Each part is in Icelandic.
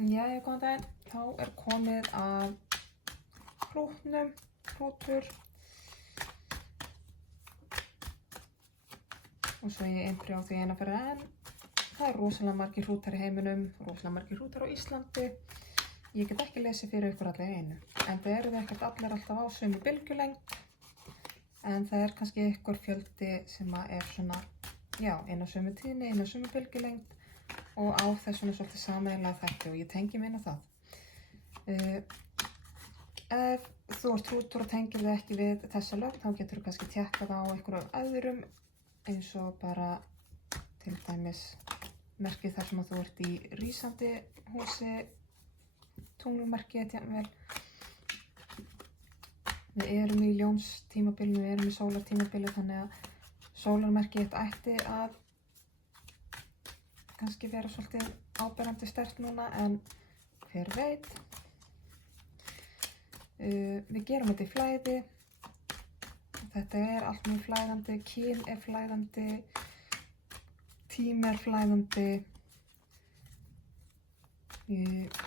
Jæja, góðan daginn. Þá komið að hrútnum, hrútur. Og svo ég einhverju á því eina fyrir enn. Það rosalega margir hrútar í heiminum, rosalega margir hrútar á Íslandi. Ég get ekki lesið fyrir ykkur allir einu. En það eru ekkert allir alltaf á sömu bylgjulengd. En það kannski ykkur fjöldi sem er svona, já, inn á sömu tíðni, inn á sömu bylgjulengd. Og á þessum svolítið sameiginlega þætti og ég tengi mig inn á það. Ef þú ert hrútur og tengir þig ekki við þessa lögn, þá getur þú kannski tékkað á einhverjum öðrum, eins og bara til dæmis merkið þar sem þú ert í rísandi húsi, tunglumerkið jafnvel. Við erum í ljónstímabilinu, við erum í sólartímabili, þannig að sólarmerkið ætti að kannski vera svolítið áberandi sterkt núna, en hver veit. Við gerum þetta í flæði. Þetta allt mjög flæðandi, kyn flæðandi, tími flæðandi,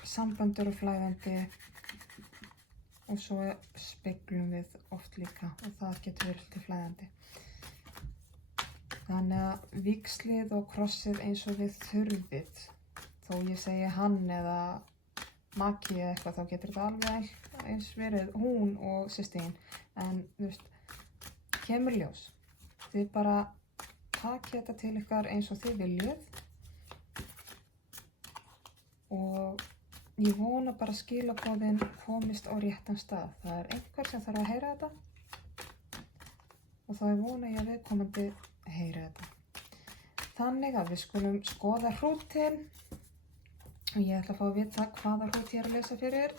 sambönd flæðandi og svo speglum við oft líka og það getur verið svolítið flæðandi. Þannig að víxlið og krossið eins og við þurfið, þó ég segi hann eða maki eða eitthvað, þá getur þetta alveg eins verið hún og systir þín. En þú veist, kemur ljós. Þið bara takið þetta til ykkar eins og þið viljið. Og ég vona bara skilaboðin komist á réttan stað. Það einhver sem þarf að heyra þetta. Og þá vona ég að viðkomandi heyra þetta. Þannig að við skulum skoða hrútinn. Og ég ætla að fá að vita hvaða hrút ég að lesa fyrir.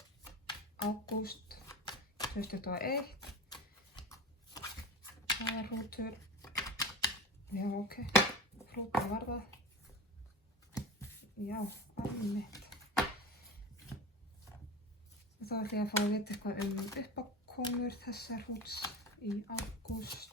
Ágúst 2021. Það hrútur. Já, ok. Hrútur var það. Já, alveg mitt. Og þá ætla ég að fá að vita eitthvað uppákomur þessa hrúts í ágúst.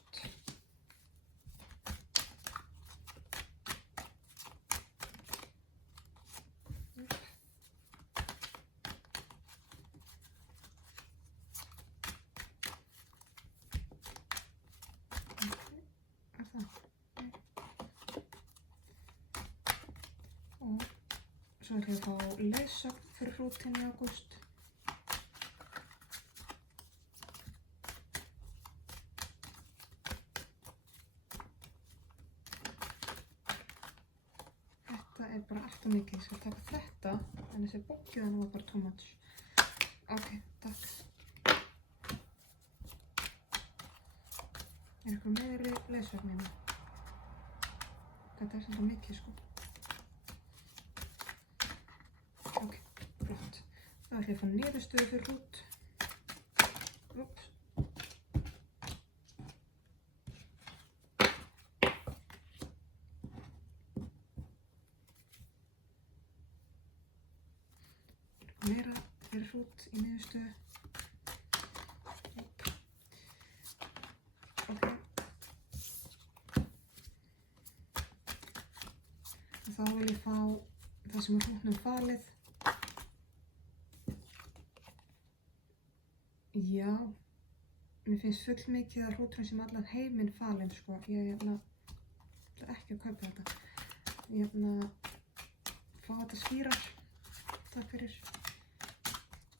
Og svo ætla ég að fá leiðsögn fyrir hrútinn í ágúst. Þetta bara allt of mikið. Ég skal taka þetta, en þessi bókiðan var bara too much. Ok, takk. Eitthvað meiri leiðsögn hérna. Þetta svolítið mikið, sko. Ok, flott. Þá ætla ég að fá niðurstöðu fyrir hrút. Úps. Meira fyrir hrút í niðurstöðu. Ok. Og þá vil ég fá það sem hrútnum falið. Já, mér finnst fullmikið að hrúturinn sem allan heiminn falinn, sko. Ég ætla ekki að kaupa þetta. Ég fá þetta skýrar. Takk fyrir.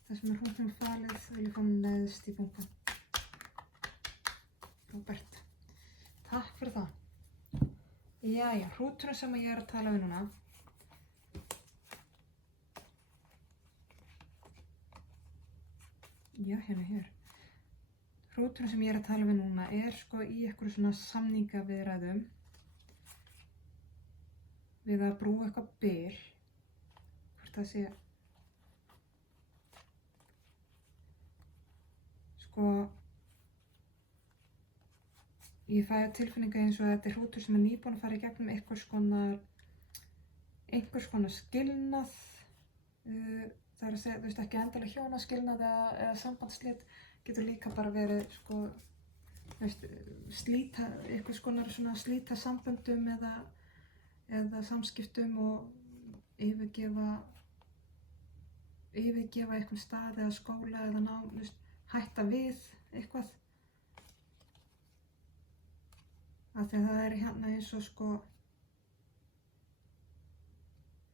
Það sem hrútnum falið vil ég fá neðst í bunkan. Róbert. Takk fyrir það. Jæja, hrúturinn sem ég að tala við núna. Já, hérna hér. Hrúturinn sem ég að tala við núna sko í einhverju svona samningaviðræðum við að brúa eitthvað bil. Hvort það sé. Sko, ég fæ tilfinningu eins og að þetta hrútur sem nýbúinn að fara í gegnum einhvers konar skilnað. Það að segja, þú veist, ekki endilega hjónaskilnað eða sambandsslit, getur líka bara verið, sko, þú veist, einhvers konar svona slíta samböndum eða samskiptum og yfirgefa yfirgefa einhvern stað eða skóla eða nám, þú veist, hætta við eitthvað. Af því að það er hérna eins og sko,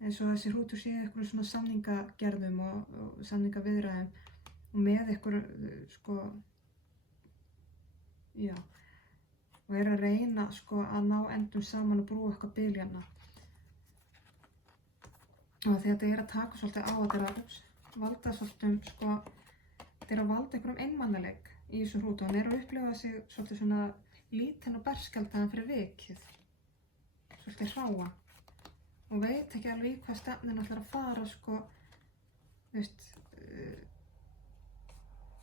eins og þessi hrútur sé einhverjum svona samningagerðum og samningaviðræðum og með einhverjum sko, já, og er að reyna sko að ná endum saman og brúa eitthvað bil hérna. Og því þetta er að taka svolítið á, þetta er að valda svolítið sko, þetta er að valda einhverjum einmanaleik í þessum hrútu. Hann er að upplifa sig svolítið svona lítinn og berskjaldaðan fyrir vikið, svolítið hráa og veit ekki alveg í hvað stefnin ætlar að fara sko, þú veist,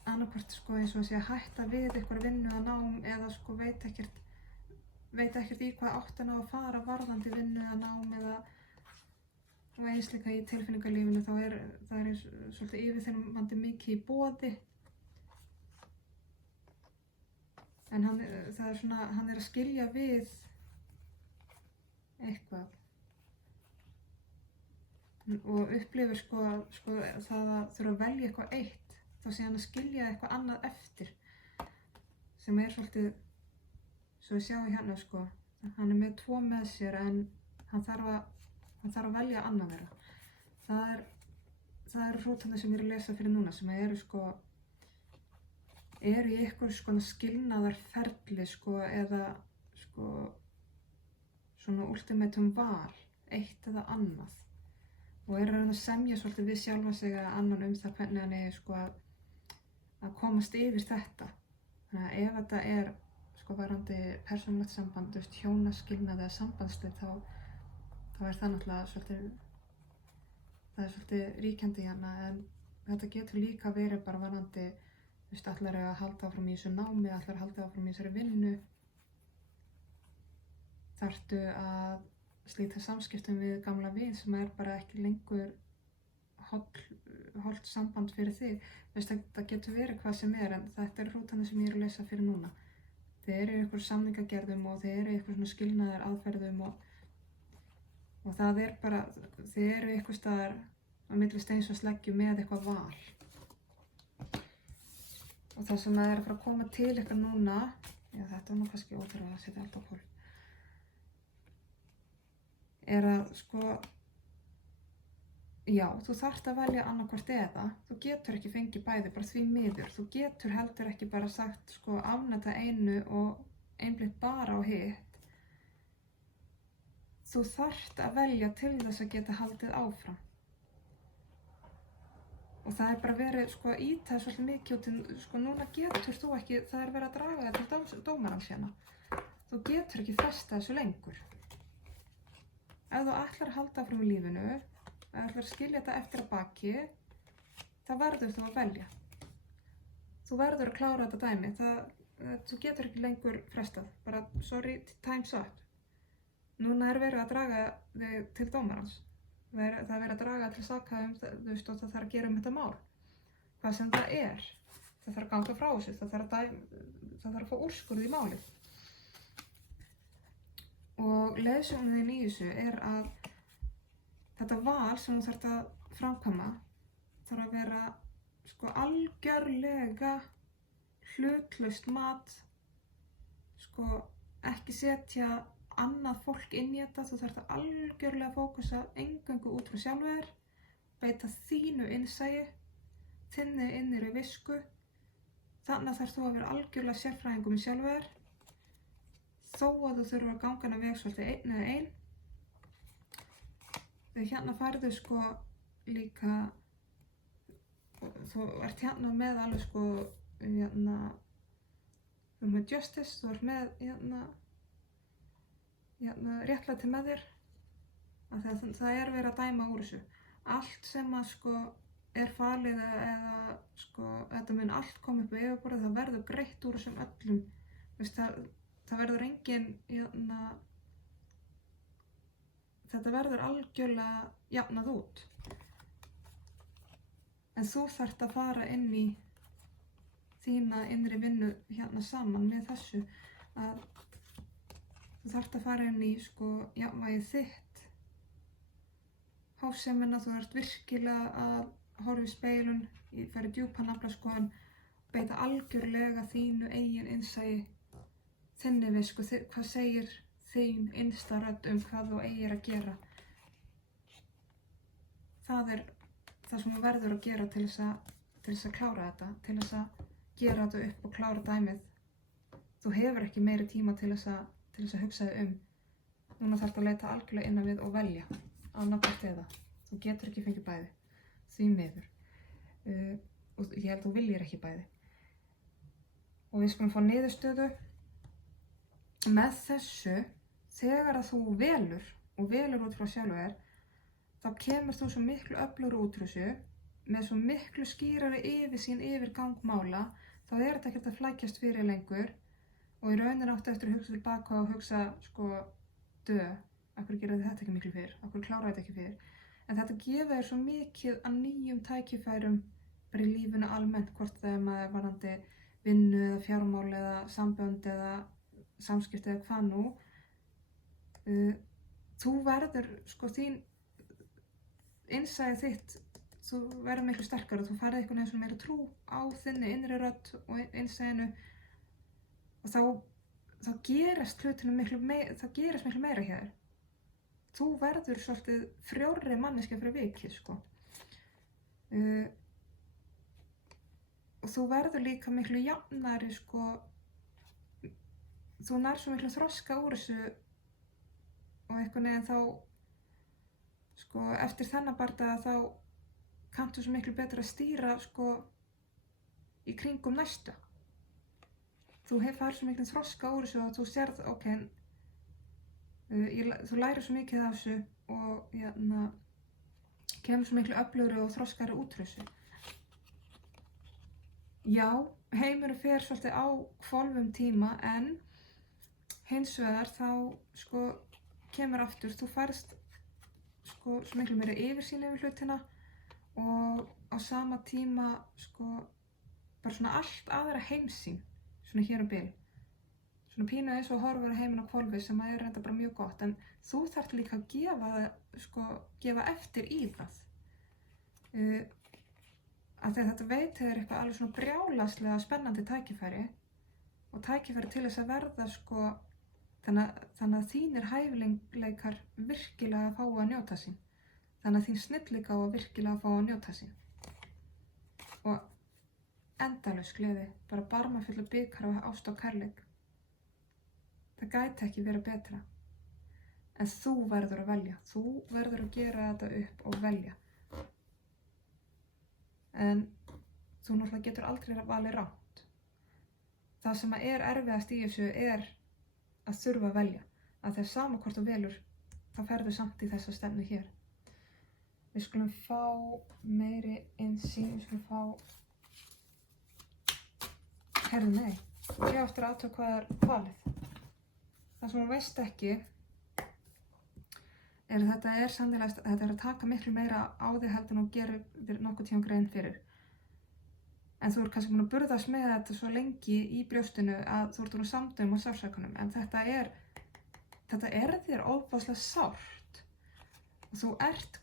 annarkvort sko eins og að sé að hætta við eitthvað vinnu að nám eða sko veit ekkert í hvað áttin á að fara varðandi vinnu að nám eða og eins líka í tilfinningalífinu þá er það er svolítið yfirþyrmandi mikið í boði en hann er að skilja við eitthvað og upplifir sko það að þurfa að velja eitthvað eitt þá sé hann að skilja eitthvað annað eftir sem er svolítið svo við sjáum hérna sko hann er með 2 með sér en hann þarf að velja annað þeirra það eru hrútarnir sem ég er að lesa fyrir núna sem eru sko eru í eitthvað sko skilnaðarferli sko eða sko svona ultimatum val eitt eða annað og er að semja svolítið við sjálfa sig eða annan það hvernig hann er sko að komast yfir þetta. Þannig að ef þetta er sko varandi persónulegt samband, hjónaskilnað eða sambandslið þá er það náttúrulega svolítið ríkjandi hérna en þetta getur líka verið bara varandi ætlar að halda áfram í þessu námi, ætlar að halda áfram í þessari vinnu. Þarftu að slíta samskiptum við gamla vin sem er bara ekki lengur hollt samband fyrir þig. Það getur verið hvað sem er en þetta er hrútarnir sem ég er að lesa fyrir núna. Þeir eru ykkur samningagerðum og þeir eru ykkur svona skilnaðar aðferðum og það er bara, þeir eru ykkur staðar á milli steins og sleggju með eitthvað val. Og það sem er að fara að koma til ykkur núna, já þetta var nú kannski óþarfa að setja allt á hvolf, er að sko, já, þú þarft að velja annarkvort eða, þú getur ekki fengið bæði bara því miður, þú getur heldur ekki bara sagt sko afnæta einu og einblínt bara á hitt. Þú þarft að velja til þess að geta haldið áfram. Og það er bara verið sko að ýta svolítið mikið út, sko núna getur þú ekki, það er verið að draga þetta til dómarans hérna. Þú getur ekki fresta þessu lengur. Ef þú ætlar að halda áfram í lífinu, ef þú ætlar að skilja þetta eftir að baki, þá verður þú að velja. Þú verður að klára þetta dæmi, þú getur ekki lengur frestað, bara sorry, time's up. Núna er verið að draga þig til dómarans. Það er verið að draga til saka þú veist, og það þarf að gera þetta mál. Hvað sem það er. Það þarf að ganga frá þessu, það þarf að fá úrskurð í málið. Og leiðsögnin í þessu er að þetta val sem þú þarft að framkvæma þarf að vera sko algjörlega hlutlaust mat, sko ekki setja annað fólk inn í þetta, þú þarft að algjörlega fókusa eingöngu út frá sjálfu þér, beita þínu innsæi, þinni innri visku, þannig þarft þú að vera algjörlega sérfræðingum í sjálfu þér, þó að þú þurfir að ganga hana veg svolítið einn eða ein. Þegar hérna færðu sko líka, þú ert hérna með alveg sko, hérna, þú ert með justice, þú ert með hérna réttlæti með þér, að það er verið að dæma úr þessu. Allt sem að sko er falið eða sko, þetta mun allt koma upp á yfirborðið, það verður greitt úr þessum öllum. Veist, það verður engin, þetta verður algjörlega jafnað út. En þú þarft að fara inn í þína innri vinnu hérna saman með þessu, að þú þarft að fara inn í sko jafnvægið þitt, hófsemina, þú þarft virkilega að horfa í speilun, fara í djúpa naflaskoðun, beita algjörlega þínu eigin innsæi, þinni visku, hvað segir þín innsta rödd hvað þú eigir að gera. Það það sem þú verður að gera til þess að klára þetta, til þess að gera þetta upp og klára dæmið. Þú hefur ekki meiri tíma til þess að hugsa þig Núna þarftu að leita algjörlega innan við og velja, annaðhvort eða. Þú getur ekki fengið bæði, því miður. Og ég held þú viljir ekki bæði. Og við skulum fá niðurstöðu. Með þessu, þegar að þú velur, og velur út frá sjálfu þér, þá kemur þú svo miklu öflugri út frá þessu, með svo miklu skýrari yfirsýn yfir gangmála, þá þetta ekkert að flækjast fyrir lengur, og í rauninni áttu eftir að hugsa tilbaka og hugsa, af hverju gera þetta ekki miklu fyrr, af hverju klára þetta ekki fyrr. En þetta gefur þér svo mikið að nýjum tækifærum bara í lífinu almennt, hvort það maður varðandi vinnu eða fjármál eða sambönd eða samskipti eða hvað nú. Þú verður, þín innsæið þitt, þú verður miklu sterkari og þú færði einhvern veginn meira trú á þinni innri rödd og innsæinu og þá gerist hlutinu miklu meira hjá þér. Þú verður svolítið frjórri manneskja fyrir vikið, og þú verður líka miklu jafnari, þú nær svo miklu þroska úr þessu og einhvern veginn þá, eftir þennan bardaga þá kanntu svo miklu betur að stýra, í kringum næstu. Þú fær svo miklu þroska úr þessu og þú sérð, þú lærir svo mikið af þessu og kemur svo miklu öflugri og þroskari út úr þessu. Já, heimurinn fer svolítið á hvolfum tíma en hins vegar þá kemur aftur, þú færst svo miklu meira yfirsýn yfir hlutina og á sama tíma bara svona allt aðra heimsýn, svona hér bil. Svona pínu eins og horfur á heiminn á hvolfi sem reynda bara mjög gott, en þú þarft líka að gefa eftir í það. Af því að þetta veit þér eitthvað alveg svona brjálæðslega spennandi tækifæri og tækifæri til þess að verða þannig að þínir hæfileikar virkilega fá að njóta sín. Þannig að þín snillinga á að virkilega fá að njóta sín. Og endalaus gleði, bara barmafullu bikar af ást og kærleik. Það gæti ekki verið betra. En þú verður að velja. Þú verður að gera þetta upp og velja. En þú náttúrulega getur aldrei valið rangt. Það sem erfiðast í þessu að þurfa að velja. Að þegar sama hvort þú velur, þá ferðu samt í þessa stefnu hér. Við skulum fá meiri innsýn, við skulum fá... Herðu, nei. Ég á eftir að athuga hvað valið. Það sem þú veist ekki að þetta samtilega að taka miklu meira á því heldur en þú gerir þér nokkuð tíma grein fyrir. En þú kannski búin að burðast með þetta svo lengi í brjóstinu að þú úr samdögum og sársaukanum. En þetta þér ofboðslega sárt. Og þú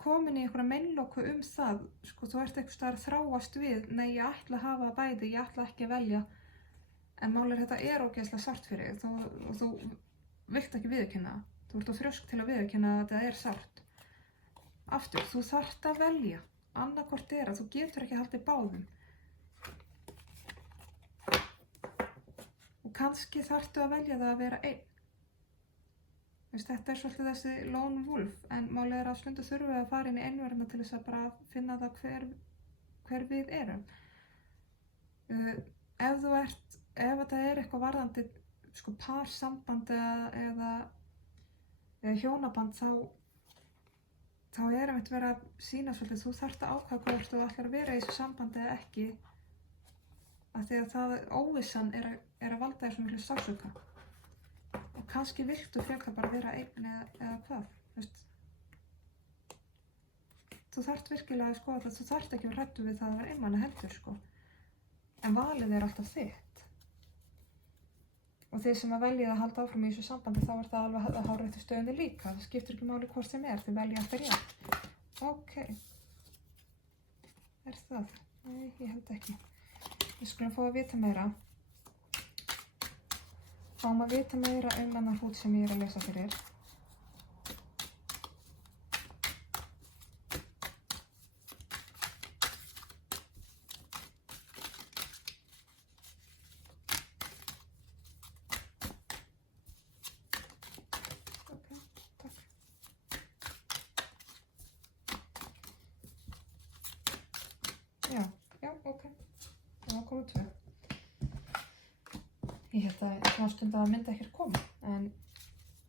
komin í einhverja meinloku það. Þú einhvers staðar að þráast við, nei ég ætla að hafa bæði, ég ætla ekki að velja. En málið þetta ógeðslega sárt fyrir þig og þú vilt ekki viðurkenna það. Þú ert of þrjósk til að viðurkenna að þetta sárt. Aftur, þú þarft að velja. Annaðhvort að þú getur ekki haldið báðum. Og kannski þarftu að velja það að vera einn. Þetta svolítið þessi lone wolf, en málið að stundu þurfum við að fara inn í einverðina til þess að bara finna það hver við erum. Ef þetta eitthvað varðandi parsamband eða hjónaband þá einmitt verið að sýna svolítið, þú þarft að ákveða hvort þú ætlar að vera í þessu sambandi eða ekki af því að óvissan að valda þér svo miklu sársauka og kannski viltu frekar bara vera einn eða hvað, þú þarft virkilega að skoða það, þú þarft ekki að vera hræddur við það að vera einmana heldur en valið alltaf þitt. Og þið sem veljið að halda áfram í þessu sambandi þá það alveg að hárréttu stöðunni líka. Það skiptir ekki máli hvort sem þið veljið alltaf rétt. Ok. það? Nei, ég held ekki. Við skulum fá að vita meira. Fáum að vita meira þennan hrút sem ég að lesa fyrir. Já, ok. Það var komið 2. Ég held að smá stund að það myndi ekkert koma, en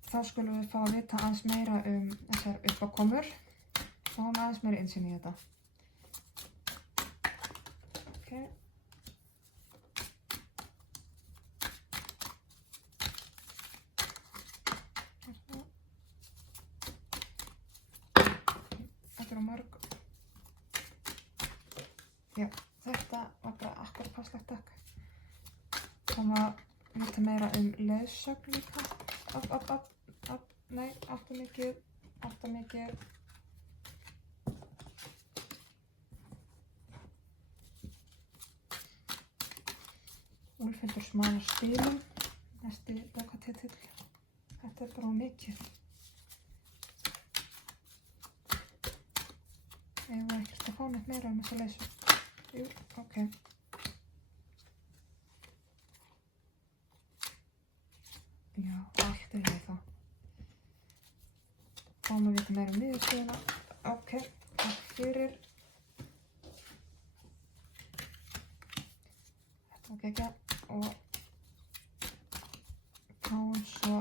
þá skulum við fá að vita aðeins meira þessar uppákomur. Fáum aðeins meira innsýn í þetta. Ok. Þetta eru mörg. Já, þetta var bara akkurat passlegt, takk. Það var vita meira leiðsögn líka. Nei, allt of mikið. Úlfhildur smala spilum. Næsti bókatitill. Þetta er bara mikið. Ég var ekkert að fá neitt meira þessa leiðsögn. Jú, ok. Já, allt í það. Fáum að vita meira niðurstöðuna. Ok, takk fyrir. Þetta var geggjað og fáum svo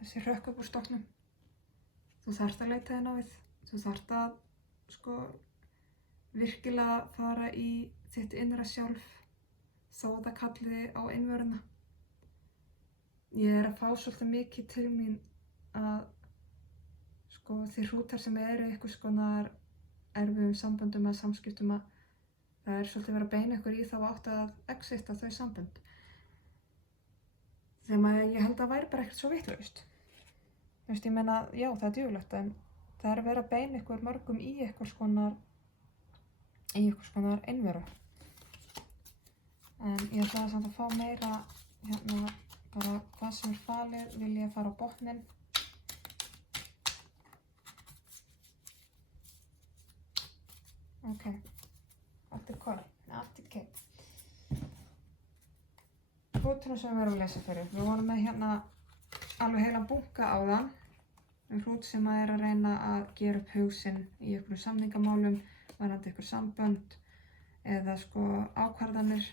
þessi hrökk upp úr stokknum. Þú þarft að leita þér náið. Þú þarft að virkilega fara í þitt innra sjálf þó það kalli á einvöruna. Ég að fá svolítið mikið til mín að þið hrútar sem eru einhvers konar erfiðum samböndum eða samskiptum að það svolítið verið að beina ykkur í þá átt að exita þau sambönd. Þegar ég held að væri bara ekkert svo vitlaust. Ég meina, já, það er djöfulegt en það er verið að beina ykkur mörgum í einhvers konar einveru. En ég ætla samt að fá meira bara hvað sem er falið, vil ég fara á botninn. Ok, allt er hvað? Allt er keitt. Hrúturinn sem við erum að lesa fyrir. Við vorum með alveg heilan bunka áðan hrút sem er að reyna að gera upp hug sinn í einhverjum samningamálum, varðandi einhver sambönd eða ákvarðanir.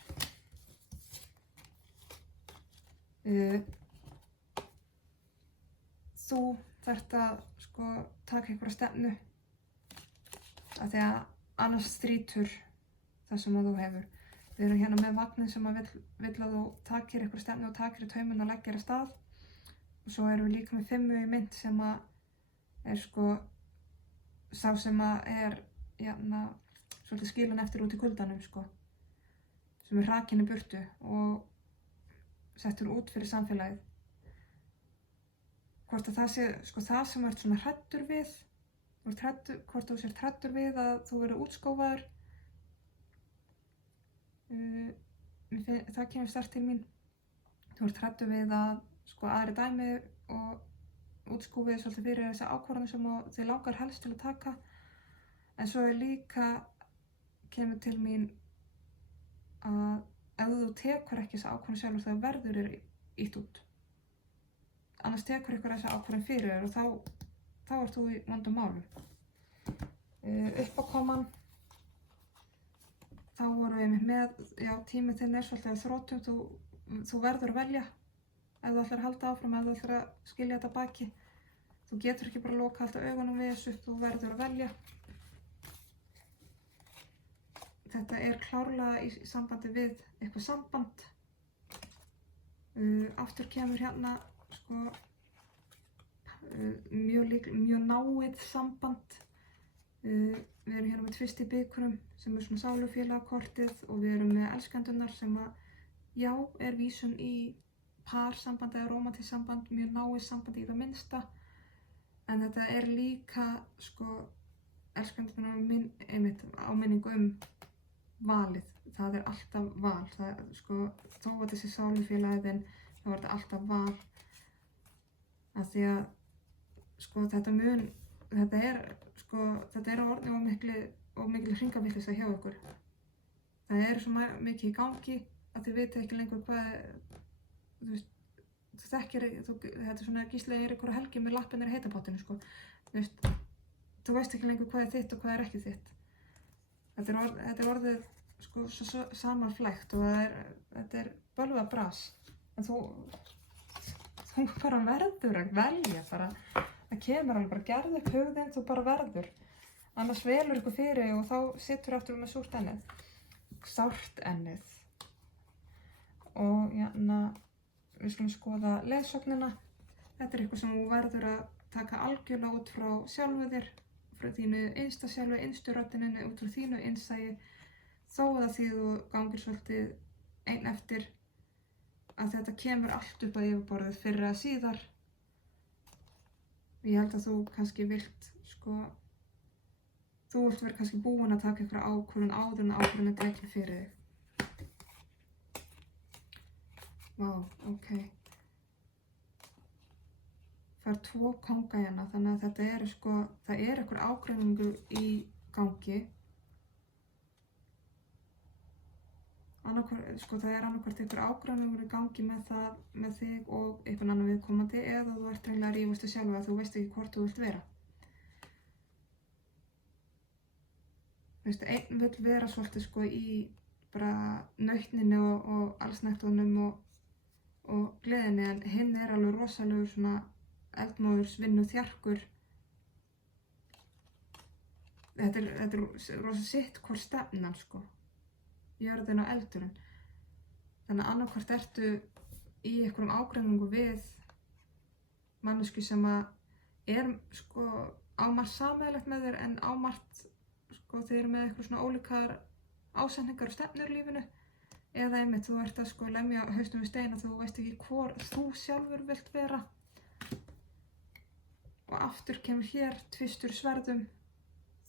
Þú þarft að taka einhverja stefnu af því að annars strítur það sem að þú hefur. Við erum með vagninn sem að vill að þú takir einhverja stefnu og takir í tauminn og leggir af stað. Og svo erum við líka með 5 í mynd sem að er sá sem að er svolítið skilinn eftir út í kuldanum sem er hrakinn í burtu og settur út fyrir samfélagið. Hvort að það sé það sem þú ert svona hræddur við, hvort þú sért hræddur við að þú verður útskófaður. Það kemur sterkt til mín. Þú ert hræddur við að aðri dæmi og útskúfið svolítið fyrir þessa ákvarðanir sem þig langar helst til að taka. En svo er líka kemur til mín að ef þú tekur ekki þessa ákvörðun sjálfur þá verður þér ýtt út. Annars tekur ykkur þessa ákvörðun fyrir þér og þá ert þú í vondum málum. Uppákoman, þá vorum við með, tíminn þinn er svolítið á þrotum, þú verður að velja. Ef þú ætlar að halda áfram, ef þú ætlar að skilja þetta baki. Þú getur ekki bara að loka alltaf augunum við þessu, þú verður að velja. Þetta er klárlega í sambandi við eitthvað samband. Aftur kemur mjög náið samband. Við erum með tvist í bikurum sem er svona sálufélagakortið og við erum með elskendurnar sem að, er vísun í parsamband eða rómantískt samband, mjög náið samband í það minnsta. En þetta er líka elskendurna einmitt áminning valið. Það alltaf val. Það, sko, þó að þessi sálufélagin, þá þetta alltaf val. Af því að, sko, þetta orðið of mikil hringavitleysa hjá ykkur. Það svo mikið í gangi að þið viti ekki lengur hvað, þú veist, þetta svona Gísli ykkur á helgi með lappirnar í heita pottinu, sko. Þú veist ekki lengur hvað þitt og hvað ekki þitt. Þetta orðið, sko, svo samanflægt og þetta bölvað bras. En þú bara verður að velja bara. Það kemur alveg bara, gerðu upp hugðinn, þú bara verður. Annars velur ykkur fyrir og þá situr aftur með sárt ennið. Og við skulum skoða leiðsögnina. Þetta eitthvað sem þú verður að taka algjörlega út frá sjálfu þér, frá þínu innsta sjálfu, innstu röddininni, út frá þínu innsæi, þó að því þú gangir svolítið einn eftir að þetta kemur allt upp á yfirborðið fyrr eða síðar. Ég held að þú kannski vilt, sko, þú vilt vera kannski búin að taka einhverja ákvörðun áður en ákvörðun tekin fyrir þig. Vá, ok. Það 2 kónga hérna, þannig að þetta sko, það einhver ágreiningur í gangi. Sko, það annaðhvort einhver ágreiningur í gangi með þig og einhvern annan viðkomandi, eða þú ert eiginlega að rífast þig sjálf að þú veist ekki hvort þú vilt vera. Einn vill vera svolítið, sko, í bara nautninni og allsnægtunum og gleðinni, en hinn alveg rosalegur svona eldmóðursvinnu þjarkur. Þetta rosa sitt hvor stefnan, sko. Jörðin og eldurinn. Þannig að annarkvort ertu í einhverjum ágreiningu við mannesku sem sko, á margt sameiginlegt með þér, en á margt, sko, þið með eitthvað svona ólíkar ásetningar og stefnur í lífinu. Eða einmitt, þú ert að, sko, lemja hausnum við stein og þú veist ekki hvor þú sjálfur vilt vera. Og aftur kemur hér tvistur sverðum.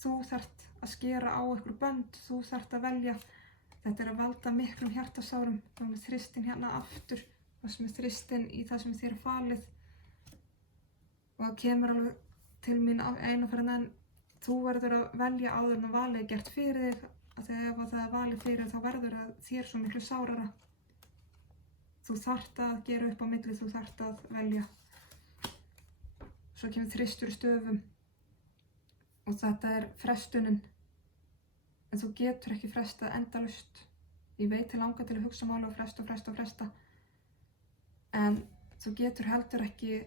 Þú þarft að skera á einhver bönd, þú þarft að velja. Þetta að valda miklum hjartasárum. Þá með þristinn hérna aftur, það sem þristinn í það sem þér falið. Og það kemur alveg til mín einu fyrir enn, þú verður að velja áður en að valið gert fyrir þig, að þegar ef það valið fyrir þá verður það þér svo miklu sárara. Þú þarft að gera upp á milli, þú þarft að velja. Svo kemur þristur í stöfum og þetta frestunin, en þú getur ekki frestað endalaust. Ég veit til langar til að hugsa máli og fresta, en þú getur heldur ekki,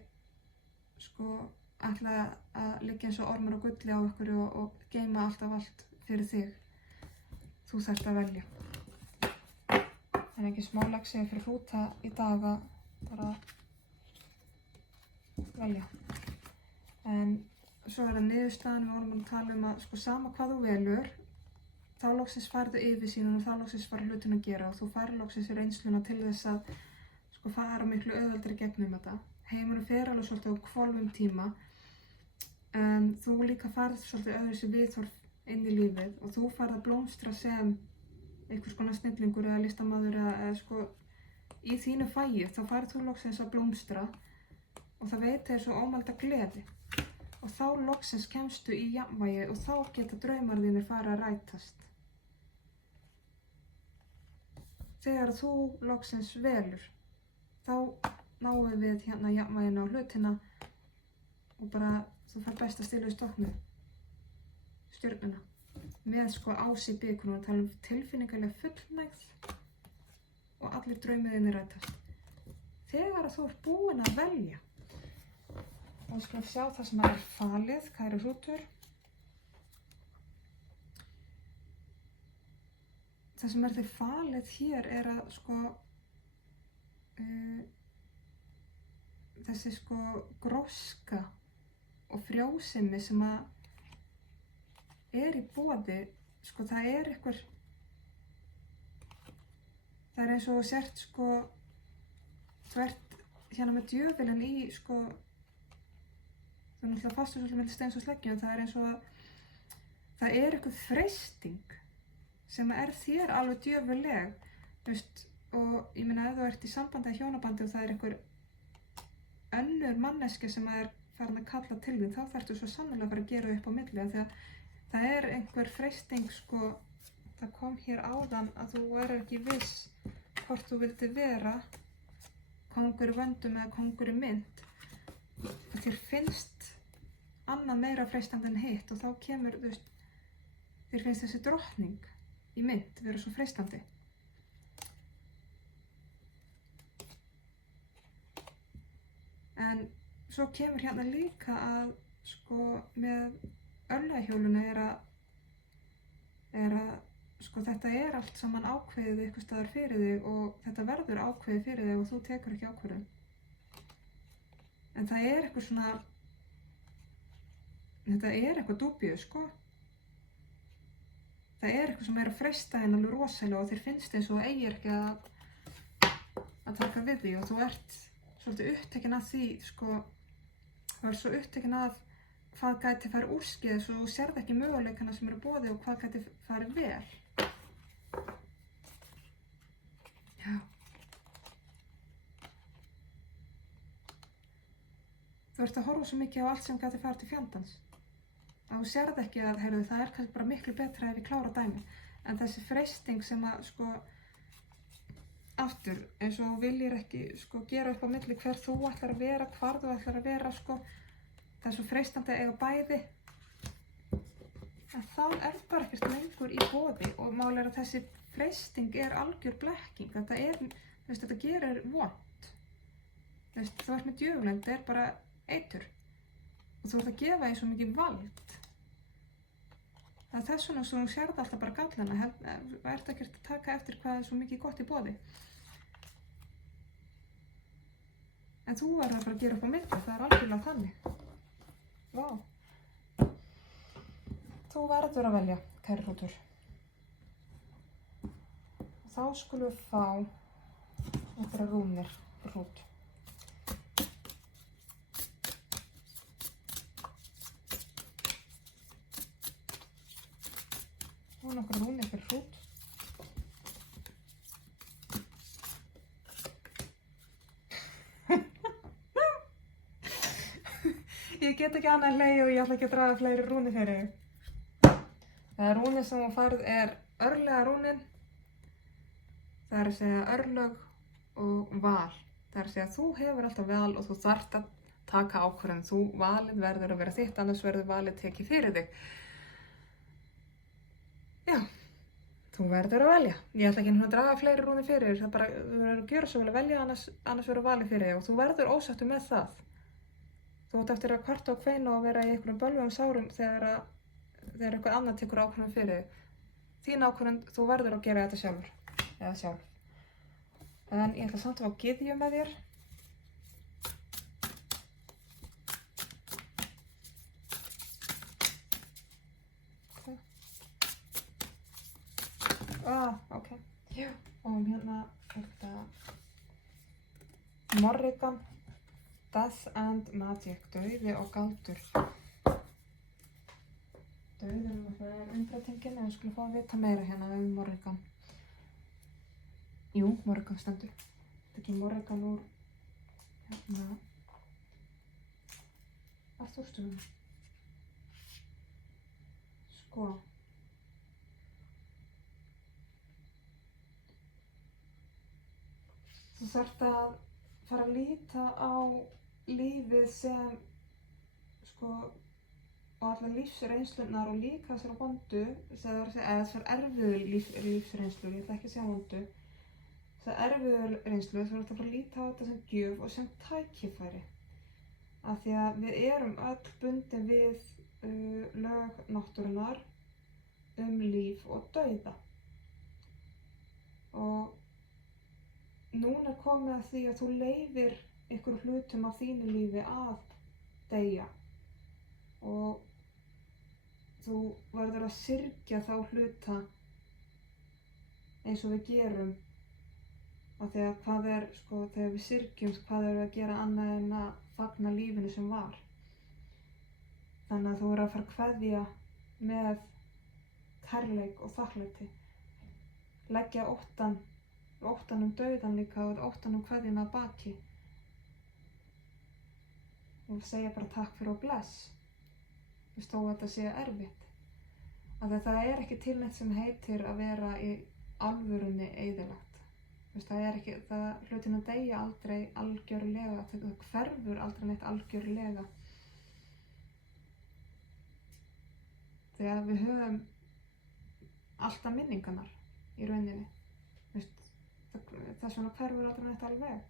sko, ætla að liggja eins og ormur og gulli á ykkur og geyma alltaf allt fyrir þig. Þú þarft að velja. En ekki smá leksía fyrir hrúta í dag að bara velja. En svo það niðurstaðan, við vorum að tala að, sko, sama hvað þú velur, þá loksins færðu yfirsýn og þá loksins fara hlutin að gera og þú færðu loksins reynsluna til þess að, sko, fara miklu auðveldari gegnum þetta. Heimurinn fer alveg svolítið á hvolfum tíma, en þú líka færð svolítið öðruvísi viðhorf inn í lífið og þú færð að blómstra sem einhvers konar snillingur eða listamaður eða, sko, í þínu fagi, þá færð þú loksins að blómstra og það veitir svo ómælda gleði. Og þá loksins kemstu í jafnvægi og þá geta draumar þínir fara að rætast. Þegar þú loksins velur, þá náum við hérna jafnvægina á hlutina og bara þú fær best að stila í stokknu, stjörnuna, með, sko, ás í bíkunum og tala tilfinningarlega fullnægð og allir draumar þínir rætast. Þegar þú ert búin að velja, og við skulum sjá það sem falið, kæru hrútur. Það sem þér falið hér að, sko, þessi, sko, gróska og frjósemi sem í boði, sko, það einhver, það eins og þú sért, sko, þú ert hérna með djöfulinn í, sko, það náttúrulega fastur svolítið með steins og sleggju, en það eins og að það er eitthvað freisting sem þér alveg djöfuleg, þú veist, og ég meina ef þú ert í sambandi eða hjónabandi og það er einhver önnur manneskja sem farin að kalla til þín, þá þarftu svo sannarlega að fara að gera upp á milli, af því að það er einhver freisting, sko, það kom hér áðan að þú ekki viss hvort þú vildi vera kóngur í vöndum eða kóngur í mynt, og þér finnst annað meira freistandi en hitt og þá kemur, þú veist, þér finnst þessi drottning í mynt vera svo freistandi. En svo kemur hérna líka að, sko, með örlagahjólinu sko, þetta allt saman ákveðið eitthvað staðar fyrir þig og þetta verður ákveðið fyrir þig og þú tekur ekki ákvörðun. En það eitthvað svona, þetta eitthvað dúbíu, sko. Það eitthvað sem að freista henni alveg rosalega og þér finnst eins og þú eigir ekki að taka við því og þú ert svolítið upptekinn af því, sko, þú ert svo upptekinn af hvað gæti farið úrskeiðis og þú sérð ekki möguleikana sem í boði og hvað gæti farið vel. Já. Þú ert að horfa svo mikið á allt sem gæti farið til fjandans. Að þú sérð ekki að, heyrðu, það kannski bara miklu betra ef ég klára dæmi. En þessi freisting sem að, sko, aftur, eins og þú viljir ekki, sko, gera upp á milli hver þú ætlar að vera, hvar þú ætlar að vera, sko. Það svo freistandi að eiga bæði. En þá bara ekkert lengur í boði og mál að þessi freisting algjör blekking. Þetta þú veist, þetta gerir vont. Þú veist, þú ert með djöfulinn, þetta bara eitur. Og þú ert að gefa því svo mikið vald. Það þess vegna svo þú sérð alltaf bara gallana, þú ert ekkert að taka eftir hvað svo mikið gott í boði. En þú verður bara að gera upp á milli, það algjörlega þannig. Vá. Þú verður að velja, kæri hrútur. Þá skulum við fá einhverjar rúnir fyrir hrút. Og nokkrar rúnir fyrir hrút. Ég get ekki annað að hlegja og ég ætla ekki að draga fleiri rúnir fyrir þig. Það rúnir sem þú færð örlega rúnin. Það að segja örlög og val. Það að segja þú hefur alltaf val og þú þarft að taka ákvörðun. Valið verður að vera þitt, annars verður valið tekið fyrir þig. Já, þú verður að velja. Ég ætla ekki að draga fleiri rúnir fyrir þig. Það bara, þú verður að gjöra svo vel að velja, annars verður valið fyrir þig og þú verður ósáttur með það. Þú átt eftir að kvarta og kveina og vera í einhverjum bölvum sárum þegar eitthvað annað tekur ákvörðun fyrir þig. Þín ákvörðun, þú verður að gera þetta sjálfur. Eða sjálf. En ég ætla samt að fá gyðju með þér. Ok. Já. Og hérna þetta Morrigan. Death and Magic, dauði og galdur. Dauður náttúrulega umbreytingin, en við skulum fá að vita meira hérna Morrigan. Jú, Morrigan stendur. Þetta ekki Morrigan úr hérna Arthúrstöðum. Sko. Þú þarft að fara að líta á lífið sem, sko, og allar lífsreynslurnar og líka þessar vondu, eða þessar erfiðu lífsreynslur, ég ætla ekki að segja vondu, þessar erfiðu reynslu, þú ert að fara að líta á þetta sem gjöf og sem tækifæri. Af því að við erum öll bundin við lög náttúrunnar líf og dauða. Og núna er komið að því að þú leyfir einhverjum hlutum af þínu lífi að deyja og þú verður að syrgja þá hluta eins og við gerum af því að hvað sko, þegar við syrgjumst, hvað við að gera annað en að fagna lífinu sem var. Þannig að þú verður að fara að kveðja með kærleik og þakklæti. Leggja óttan dauðan líka og óttan kveðjuna að baki. Og segja bara takk fyrir og bless. Þó að þetta sé erfitt. Af því að það ekki til neitt sem heitir að vera í alvörunni eyðilagt. Hlutin að deyja aldrei algjörlega, það hverfur aldrei neitt algjörlega. Þegar við höfum alltaf minningarnar í rauninni. Þess vegna hverfur aldrei neitt alveg.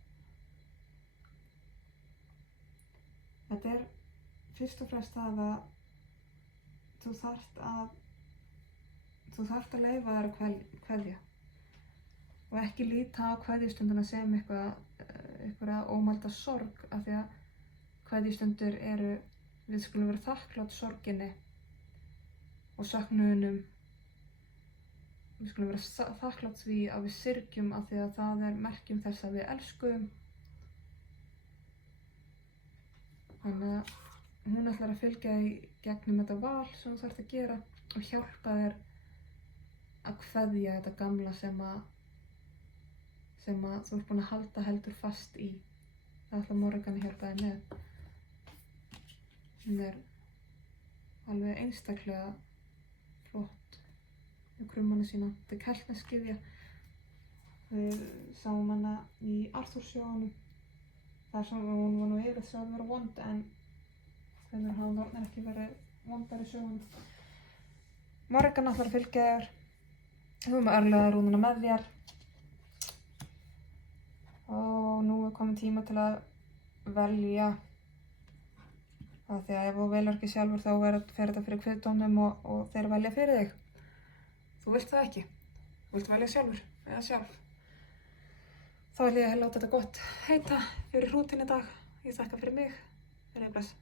Þetta fyrst og fremst það að þú þarft að leyfa þér að kveðja. Og ekki líta á kveðjustundina sem einhverja ómælda sorg, af því að kveðjustundir við skulum vera þakklát sorginni og söknuðinum. Við skulum vera þakklát því að við syrgjum, af því að það merkjum þess að við elskum. Þannig að hún ætlar að fylgja í gegnum þetta val sem þú þarft að gera og hjálpa þér að kveðja þetta gamla sem að þú ert búin að halda heldur fast í. Það ætlar Morgan að hjálpa þér með. Hún alveg einstaklega flott með krummana sína. Þetta keltnesgyðja. Við sáum hana í Arthur-sögunum. Þar sem hún var nú yfirleitt sögð að vera vond, en þeim hafa nornir ekki verið vondar í sögunum. Morgan ætlar að fylgja þér. Þú með örlögarúnuna með þér. Og nú kominn tíma til að velja. Af því að ef þú velur ekki sjálfur þá fer þetta fyrir kviðdómnum og þeir velja fyrir þig. Þú vilt það ekki. Þú vilt velja sjálfur eða sjálf. Þá vil ég láta þetta gott heita fyrir hrútinn í dag. Ég þakka fyrir mig. Bless.